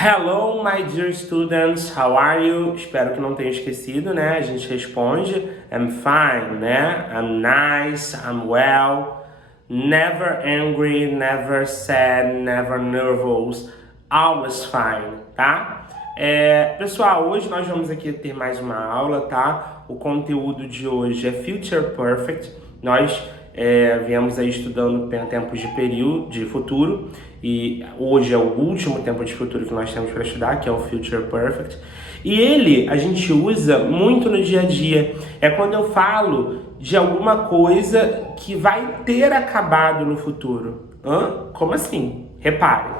Hello, my dear students, how are you? Espero que não tenha esquecido, né? A gente responde, I'm fine, né? I'm nice, I'm well, never angry, never sad, never nervous, always fine, tá? Pessoal, hoje nós vamos aqui ter mais uma aula, tá? O conteúdo de hoje é Future Perfect. Nós viemos aí estudando tempos de período, de futuro, e hoje é o último tempo de futuro que nós temos para estudar, que é o Future Perfect. E ele a gente usa muito no dia a dia. É quando eu falo de alguma coisa que vai ter acabado no futuro. Como assim? Repare.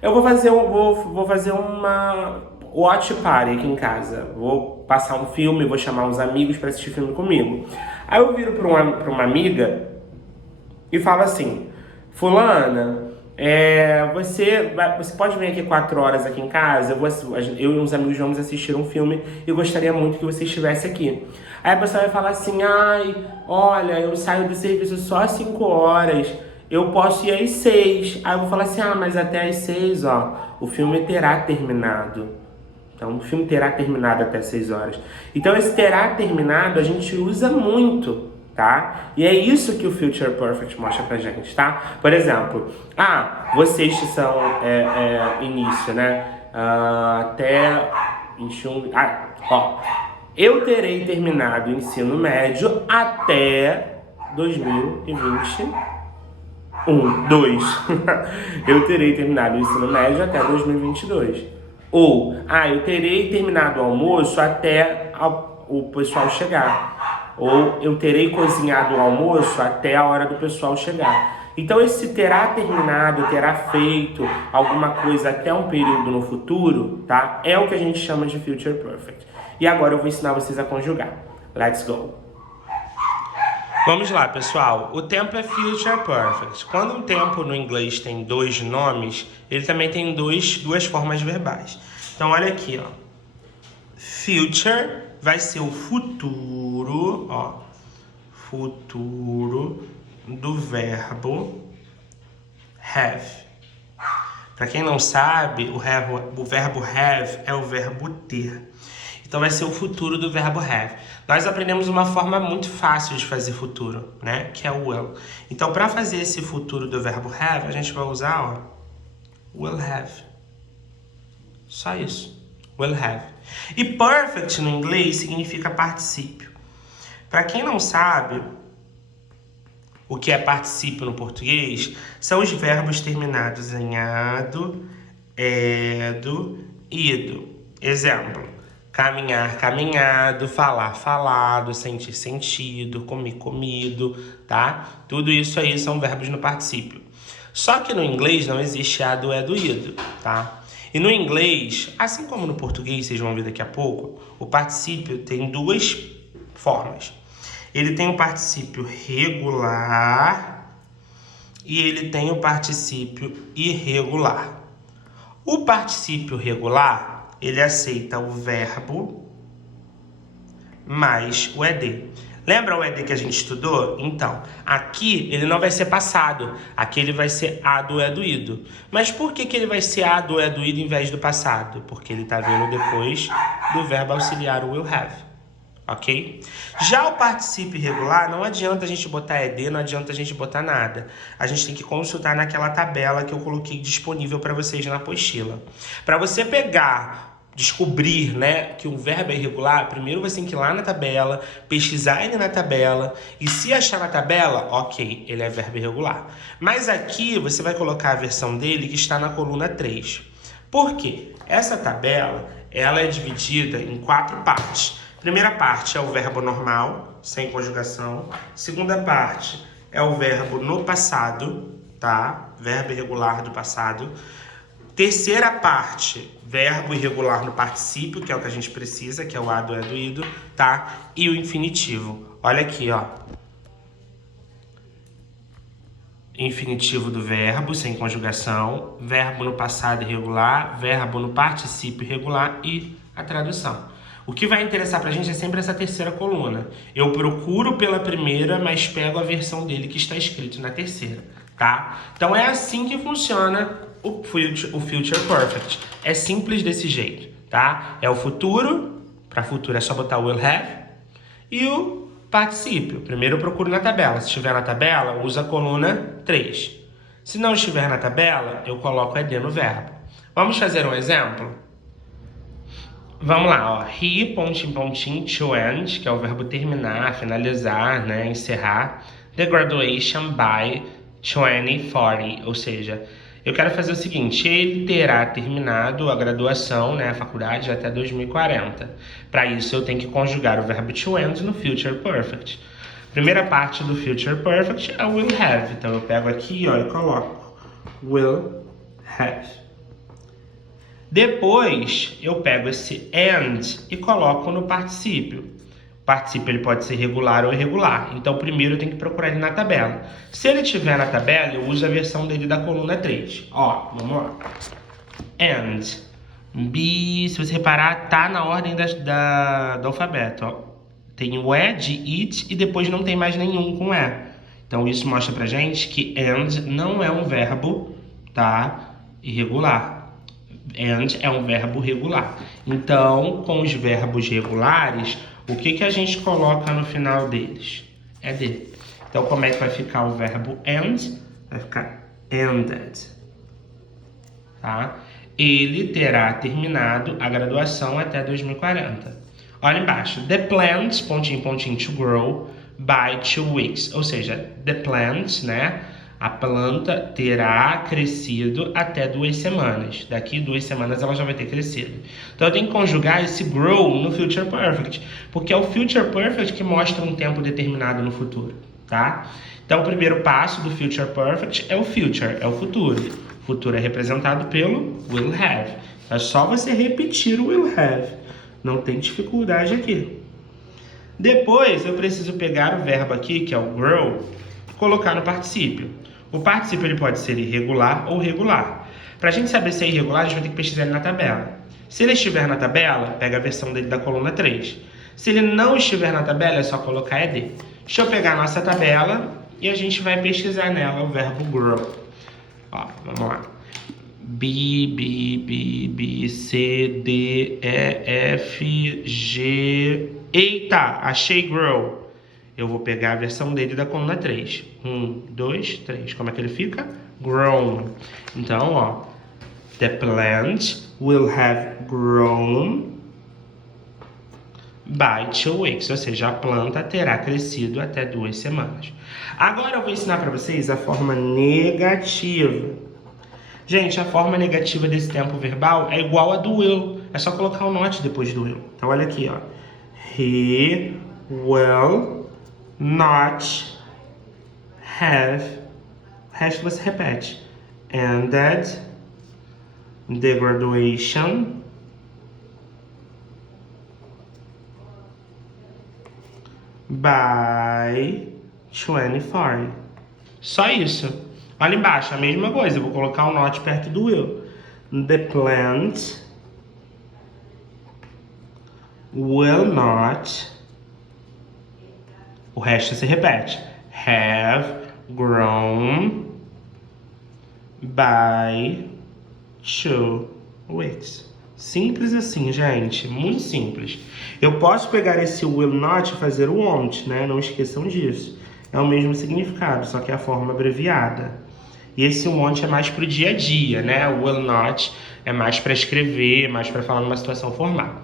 Eu vou fazer uma watch party aqui em casa. Vou passar um filme, vou chamar uns amigos para assistir filme comigo. Aí eu viro para uma amiga e falo assim: fulana, você pode vir aqui 4 horas aqui em casa? Eu e uns amigos vamos assistir um filme e gostaria muito que você estivesse aqui. Aí a pessoa vai falar assim: ai, olha, eu saio do serviço só às 5 horas, eu posso ir às 6. Aí eu vou falar assim: ah, mas até às 6, ó, o filme terá terminado. Então, o filme terá terminado até 6 horas. Então, esse terá terminado a gente usa muito, tá? E é isso que o Future Perfect mostra pra gente, tá? Por exemplo, vocês que são início, né? Até 21... eu terei terminado o ensino médio até 2021, 2. Eu terei terminado o ensino médio até 2022. Ou, eu terei terminado o almoço até o pessoal chegar. Ou, eu terei cozinhado o almoço até a hora do pessoal chegar. Então, esse terá terminado, terá feito alguma coisa até um período no futuro, tá? É o que a gente chama de Future Perfect. E agora eu vou ensinar vocês a conjugar. Let's go! Vamos lá, pessoal. O tempo é Future Perfect. Quando um tempo no inglês tem 2 nomes, ele também tem duas formas verbais. Então, olha aqui, ó. Future vai ser o futuro, ó. Futuro do verbo have. Para quem não sabe, o verbo have é o verbo ter. Então vai ser o futuro do verbo have. Nós aprendemos uma forma muito fácil de fazer futuro, né? Que é o will. Então, para fazer esse futuro do verbo have, a gente vai usar, ó, will have. Só isso. Will have. E perfect no inglês significa particípio. Para quem não sabe o que é particípio no português, são os verbos terminados em ado, edo, ido. Exemplo: caminhar, caminhado, falar, falado, sentir, sentido, comer, comido, tá? Tudo isso aí são verbos no particípio. Só que no inglês não existe ado, edo, ido, tá? E no inglês, assim como no português, vocês vão ver daqui a pouco, o particípio tem 2 formas. Ele tem o particípio regular e ele tem o particípio irregular. O particípio regular, ele aceita o verbo mais o ed. Lembra o ed que a gente estudou? Então, aqui ele não vai ser passado. Aqui ele vai ser ado, edo, ido. Mas por que ele vai ser ado, edo, ido em vez do passado? Porque ele está vindo depois do verbo auxiliar, o will have. Ok? Já o particípio irregular, não adianta a gente botar ed, não adianta a gente botar nada. A gente tem que consultar naquela tabela que eu coloquei disponível para vocês na apostila. Para você descobrir, né, que um verbo é irregular, primeiro você tem que ir lá na tabela, pesquisar ele na tabela, e se achar na tabela, ok, ele é verbo irregular. Mas aqui você vai colocar a versão dele que está na coluna 3. Por quê? Essa tabela, ela é dividida em 4 partes. Primeira parte é o verbo normal, sem conjugação. Segunda parte é o verbo no passado, tá? Verbo irregular do passado. Terceira parte, verbo irregular no particípio, que é o que a gente precisa, que é o ado, edo, ido, tá? E o infinitivo. Olha aqui, ó. Infinitivo do verbo, sem conjugação. Verbo no passado irregular. Verbo no particípio irregular e a tradução. O que vai interessar pra gente é sempre essa terceira coluna. Eu procuro pela primeira, mas pego a versão dele que está escrito na terceira, tá? Então é assim que funciona o future perfect. É simples desse jeito, tá? É o futuro, para futuro é só botar will have, e o particípio. Primeiro eu procuro na tabela. Se estiver na tabela, usa a coluna 3. Se não estiver na tabela, eu coloco ed no verbo. Vamos fazer um exemplo? Vamos lá, ó. He, pontinho, pontinho, to end, que é o verbo terminar, finalizar, né, encerrar. The graduation by 2040, ou seja, eu quero fazer o seguinte, ele terá terminado a graduação, né, a faculdade, até 2040. Para isso, eu tenho que conjugar o verbo to end no future perfect. Primeira parte do future perfect é will have. Então, eu pego aqui, ó, e coloco will have. Depois, eu pego esse and e coloco no particípio. O particípio ele pode ser regular ou irregular. Então, primeiro eu tenho que procurar ele na tabela. Se ele estiver na tabela, eu uso a versão dele da coluna 3. Ó, vamos lá. And. Be, se você reparar, tá na ordem do alfabeto. Ó. Tem o e de it e depois não tem mais nenhum com e. Então, isso mostra pra gente que and não é um verbo, tá, irregular. And é um verbo regular. Então, com os verbos regulares, o que a gente coloca no final deles? É de. Então, como é que vai ficar o verbo end? Vai ficar ended. Tá? Ele terá terminado a graduação até 2040. Olha embaixo. The plant, pontinho, pontinho, to grow by 2 weeks. Ou seja, the plant, né? A planta terá crescido até 2 semanas. Daqui 2 semanas ela já vai ter crescido. Então eu tenho que conjugar esse grow no future perfect, porque é o future perfect que mostra um tempo determinado no futuro, tá? Então o primeiro passo do future perfect é o future, é o futuro. O futuro é representado pelo will have. É só você repetir o will have. Não tem dificuldade aqui. Depois eu preciso pegar o verbo aqui, que é o grow, e colocar no particípio. O particípio ele pode ser irregular ou regular. Para a gente saber se é irregular, a gente vai ter que pesquisar ele na tabela. Se ele estiver na tabela, pega a versão dele da coluna 3. Se ele não estiver na tabela, é só colocar ed. Deixa eu pegar a nossa tabela e a gente vai pesquisar nela o verbo grow. Ó, vamos lá. B, C, D, E, F, G... Eita, achei grow. Eu vou pegar a versão dele da coluna 3. 1, 2, 3. Como é que ele fica? Grown. Então, ó. The plant will have grown by 2 weeks. Ou seja, a planta terá crescido até 2 semanas. Agora eu vou ensinar para vocês a forma negativa. Gente, a forma negativa desse tempo verbal é igual a do will. É só colocar o not depois do will. Então, olha aqui, ó. He will not have, o resto você repete, ended the graduation by 2040. Só isso. Olha embaixo, a mesma coisa, eu vou colocar o not perto do will. The plant will not, o resto se repete, have grown by 2 weeks. Simples assim, gente, muito simples. Eu posso pegar esse will not e fazer o won't, né? Não esqueçam disso. É o mesmo significado, só que é a forma abreviada. E esse won't é mais pro dia a dia, né? O will not é mais para escrever, mais para falar numa situação formal.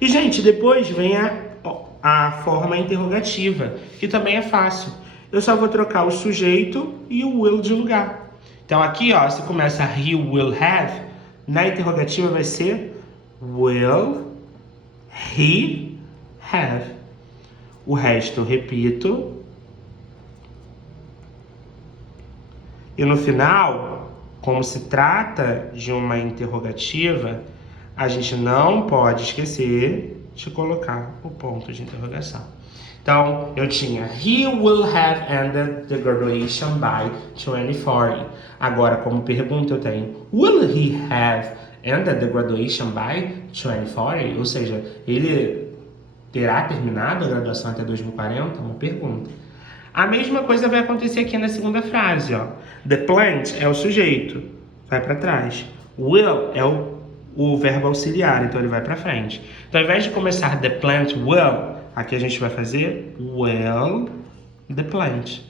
E, gente, depois vem a forma interrogativa, que também é fácil. Eu só vou trocar o sujeito e o will de lugar. Então, aqui, ó, se começa he will have, na interrogativa vai ser will he have. O resto eu repito. E no final, como se trata de uma interrogativa, a gente não pode esquecer de colocar o ponto de interrogação. Então, eu tinha he will have ended the graduation by 2040. Agora, como pergunta, eu tenho will he have ended the graduation by 2040? Ou seja, ele terá terminado a graduação até 2040? Uma pergunta. A mesma coisa vai acontecer aqui na segunda frase, ó. The plant é o sujeito. vai para trás. Will é o verbo auxiliar, então ele vai para frente. Então, ao invés de começar the plant will, aqui a gente vai fazer will the plant.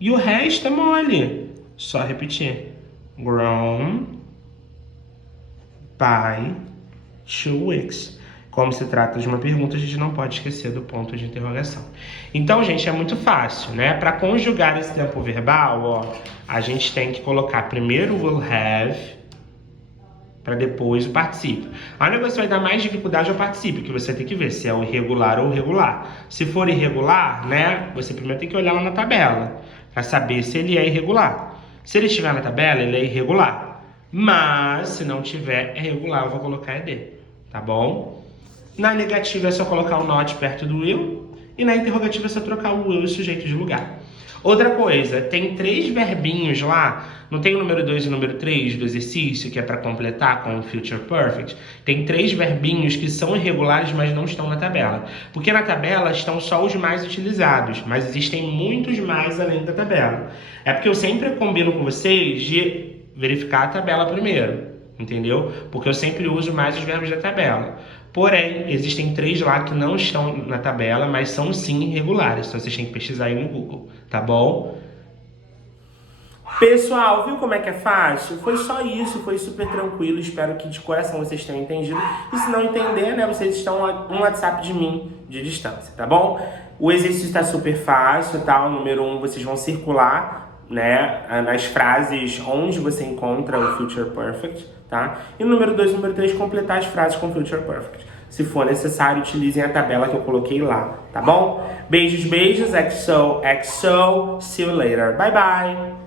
E o resto é mole. Só repetir. Grown by 2 weeks. Como se trata de uma pergunta, a gente não pode esquecer do ponto de interrogação. Então, gente, é muito fácil, né? Para conjugar esse tempo verbal, ó, a gente tem que colocar primeiro o will have, para depois o particípio. A única coisa que vai dar mais dificuldade é o particípio, que você tem que ver se é o irregular ou o regular. Se for irregular, né, você primeiro tem que olhar lá na tabela, para saber se ele é irregular. Se ele estiver na tabela, ele é irregular. Mas, se não tiver, é regular, eu vou colocar ED, tá bom? Na negativa é só colocar o not perto do will, e na interrogativa é só trocar o will e o sujeito de lugar. Outra coisa, tem 3 verbinhos lá, não tem o número 2 e o número 3 do exercício, que é para completar com o Future Perfect? Tem 3 verbinhos que são irregulares, mas não estão na tabela. Porque na tabela estão só os mais utilizados, mas existem muitos mais além da tabela. É porque eu sempre combino com vocês de verificar a tabela primeiro, entendeu? Porque eu sempre uso mais os verbos da tabela. Porém, existem 3 lá que não estão na tabela, mas são sim irregulares. Então vocês têm que pesquisar aí no Google, tá bom? Pessoal, viu como é que é fácil? Foi só isso, foi super tranquilo. Espero que de coração vocês tenham entendido. E se não entender, né, vocês estão a um WhatsApp de mim de distância, tá bom? O exercício está super fácil, tá? O número 1 vocês vão circular, né, nas frases onde você encontra o Future Perfect, tá? E no número 2 e número 3, completar as frases com Future Perfect. Se for necessário, utilizem a tabela que eu coloquei lá, tá bom? Beijos, beijos, XO, XO, see you later, bye bye!